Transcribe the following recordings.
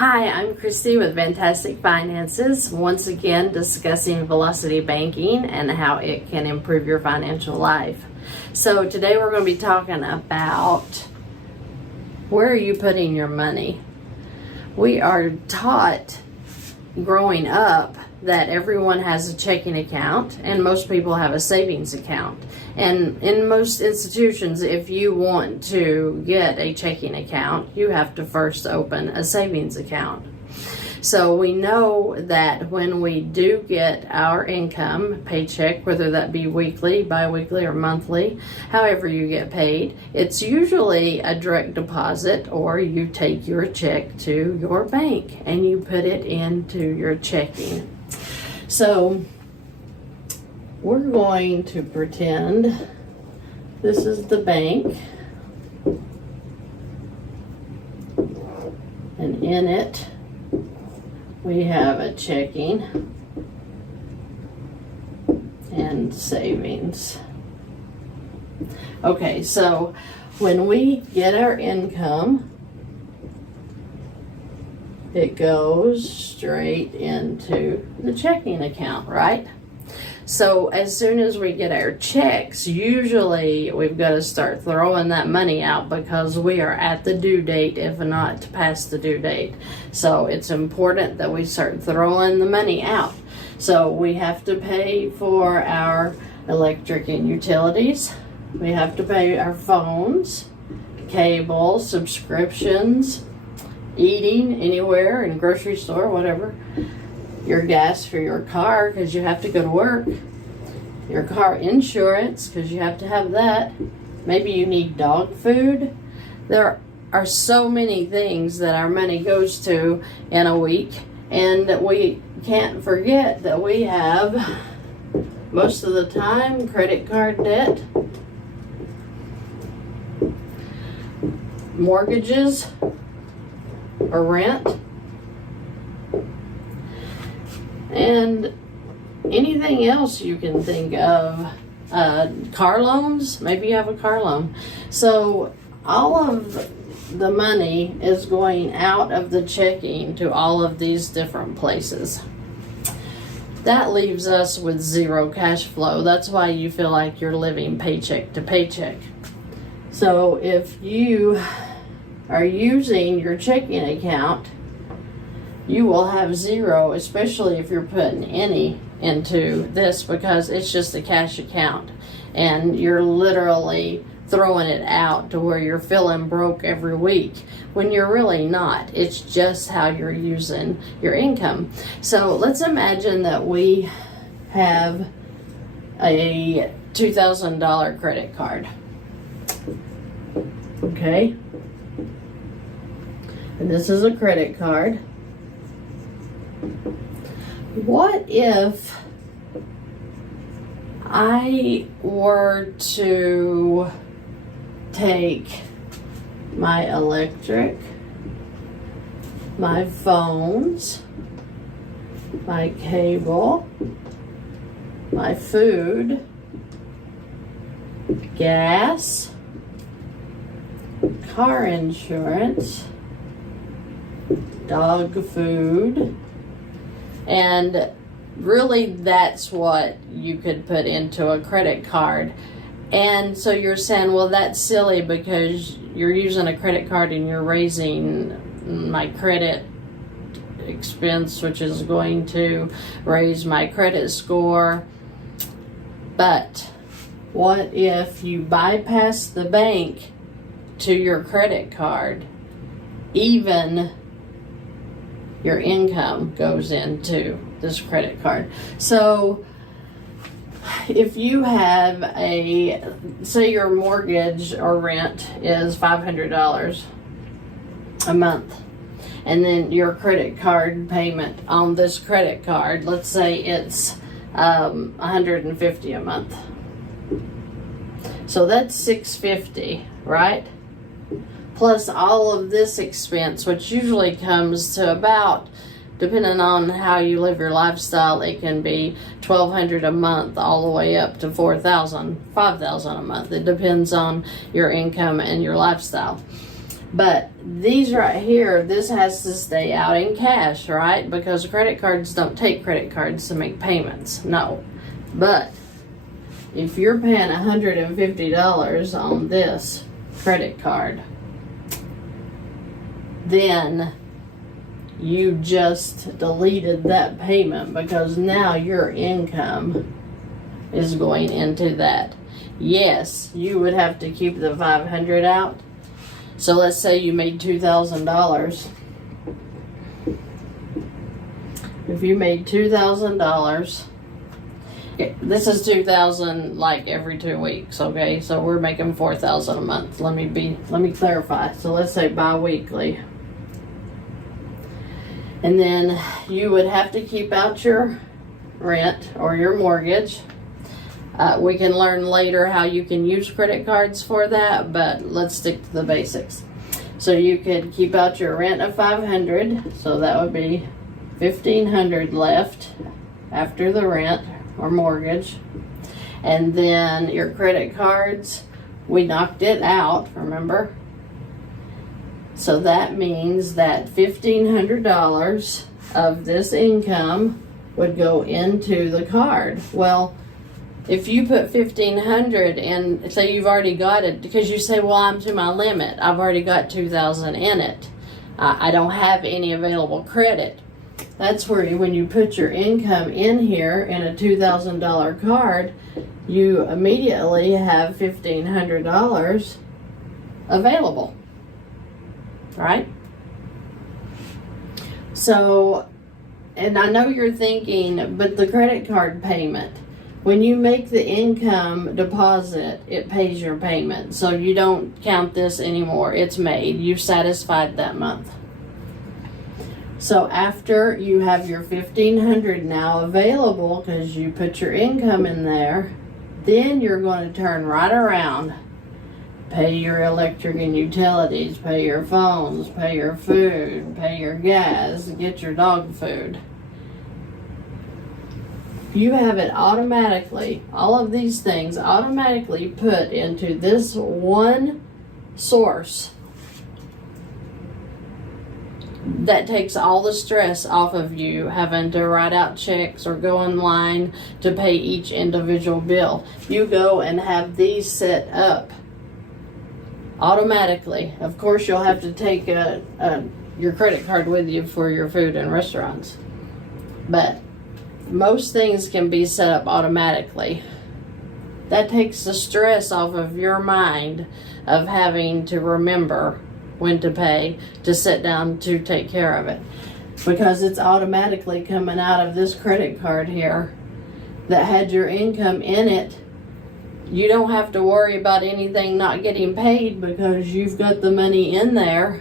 Hi, I'm Christy with VANNtastic Finances, once again discussing velocity banking and how it can improve your financial life. So today we're going to be talking about where are you putting your money. We are taught growing up that everyone has a checking account and most people have a savings account. And in most institutions, if you want to get a checking account, you have to first open a savings account. So we know that when we do get our income paycheck, whether that be weekly, bi-weekly, or monthly, however you get paid, it's usually a direct deposit, or you take your check to your bank and you put it into your checking. So we're going to pretend this is the bank, and in it we have a checking and savings. Okay, so when we get our income, it goes straight into the checking account, right? So as soon as we get our checks, usually we've got to start throwing that money out because we are at the due date, if not past the due date. So it's important that we start throwing the money out. So we have to pay for our electric and utilities. We have to pay our phones, cable, subscriptions, eating anywhere, in grocery store, whatever. Your gas for your car because you have to go to work. Your car insurance because you have to have that. Maybe you need dog food. There are so many things that our money goes to in a week, and we can't forget that we have, most of the time, credit card debt, mortgages or rent, and anything else you can think of. Car loans, maybe you have a car loan. So all of the money is going out of the checking to all of these different places. That leaves us with zero cash flow. That's why you feel like you're living paycheck to paycheck. So if you are using your checking account, you will have zero, especially if you're putting any into this, because it's just a cash account and you're literally throwing it out to where you're feeling broke every week when you're really not. It's just how you're using your income. So let's imagine that we have a $2,000 credit card. Okay? And this is a credit card. What if I were to take my electric, my phones, my cable, my food, gas, car insurance, dog food, and really that's what you could put into a credit card. And so you're saying, well, that's silly because you're using a credit card and you're raising my credit expense, which is going to raise my credit score. But what if you bypass the bank to your credit card? Even your income goes into this credit card. So if you have say your mortgage or rent is $500 a month, and then your credit card payment on this credit card, let's say it's $150 a month. So that's $650, right? Plus all of this expense, which usually comes to about, depending on how you live your lifestyle, it can be $1,200 a month all the way up to $4,000, $5,000 a month. It depends on your income and your lifestyle. But these right here, this has to stay out in cash, right? Because credit cards don't take credit cards to make payments. No. But if you're paying $150 on this credit card, then you just deleted that payment because now your income is going into that. Yes, you would have to keep the $500 out. So let's say you made $2,000. If you made $2,000, this is $2,000 like every 2 weeks, okay? So we're making $4,000 a month. Let me clarify. So let's say bi-weekly. And then you would have to keep out your rent or your mortgage. We can learn later how you can use credit cards for that, but let's stick to the basics. So you could keep out your rent of $500, so that would be $1,500 left after the rent or mortgage. And then your credit cards, we knocked it out, remember? So that means that $1,500 of this income would go into the card. Well, if you put $1,500 in, say you've already got it, because you say, well, I'm to my limit. I've already got $2,000 in it. I don't have any available credit. That's where when you put your income in here in a $2,000 card, you immediately have $1,500 available. Right? So, and I know you're thinking, but the credit card payment, when you make the income deposit, it pays your payment. So you don't count this anymore. It's made. You've satisfied that month. So after you have your $1,500 now available because you put your income in there, then you're going to turn right around. Pay your electric and utilities, pay your phones, pay your food, pay your gas, get your dog food. You have it automatically, all of these things automatically put into this one source that takes all the stress off of you having to write out checks or go online to pay each individual bill. You go and have these set up automatically. Of course, you'll have to take your credit card with you for your food and restaurants. But most things can be set up automatically. That takes the stress off of your mind of having to remember when to pay, to sit down to take care of it. Because it's automatically coming out of this credit card here that had your income in it. You don't have to worry about anything not getting paid because you've got the money in there.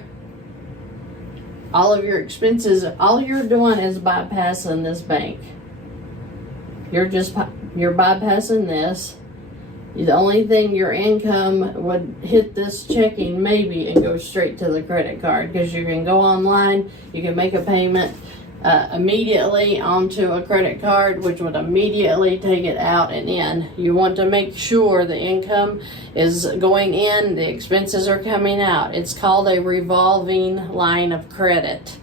All of your expenses, all you're doing is bypassing this bank. You're bypassing this. The only thing your income would hit this checking maybe and go straight to the credit card, because you can go online, you can make a payment immediately onto a credit card, which would immediately take it out and in. You want to make sure the income is going in, the expenses are coming out. It's called a revolving line of credit.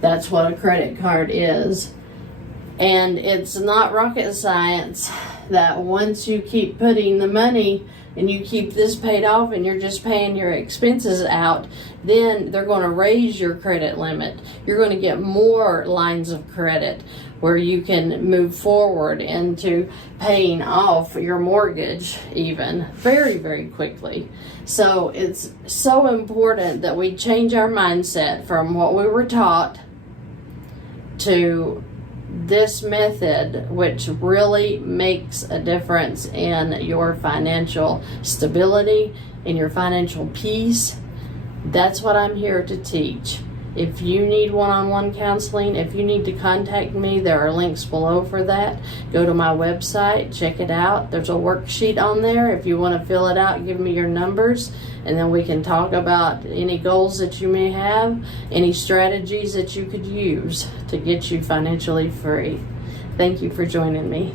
That's what a credit card is. And it's not rocket science that once you keep putting the money and you keep this paid off and you're just paying your expenses out, then they're going to raise your credit limit. You're going to get more lines of credit where you can move forward into paying off your mortgage even very, very quickly. So it's so important that we change our mindset from what we were taught to this method, which really makes a difference in your financial stability, in your financial peace. That's what I'm here to teach. If you need one-on-one counseling, if you need to contact me, there are links below for that. Go to my website, check it out. There's a worksheet on there. If you want to fill it out, give me your numbers, and then we can talk about any goals that you may have, any strategies that you could use to get you financially free. Thank you for joining me.